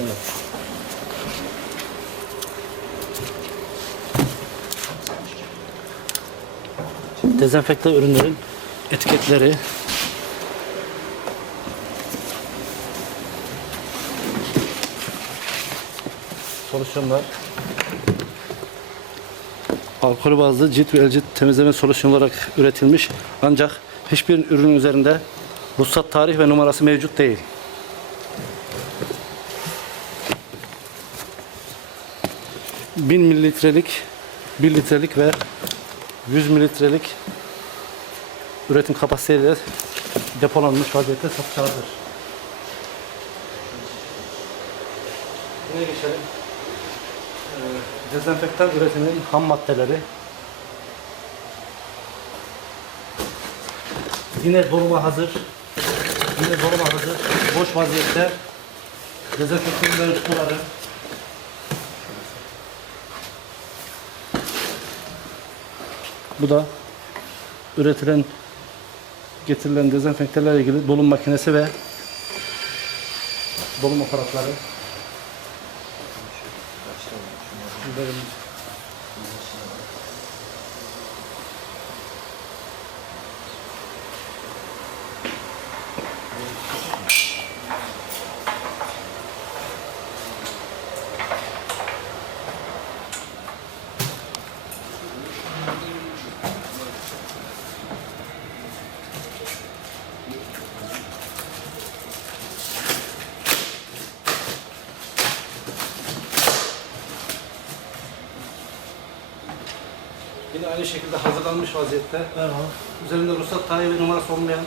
Evet. Ürünlerin etiketleri. Solüsyonlar. Alkol bazlı cilt ve el cilt temizleme solüsyonu olarak üretilmiş. Ancak hiçbir ürünün üzerinde ruhsat tarih ve numarası mevcut değil. Bin mililitrelik, 1 litrelik ve 100 mililitrelik üretim kapasiteyle depolanmış vaziyette satışa hazır. Yine geçelim. Ee, dezenfektan üretiminin ham maddeleri. Yine doluma hazır. Yine doluma hazır. Boş vaziyette. Dezenfektan mevcutları. Bu da üretilen getirilen dezenfektelerle ilgili dolum makinesi ve dolum aparatları. Biberimiz. Yine aynı şekilde hazırlanmış vaziyette. Üzerinde ruhsat tarihi ve numarası olmayan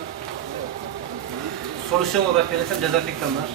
solüsyon olarak belirten dezenfektanlar.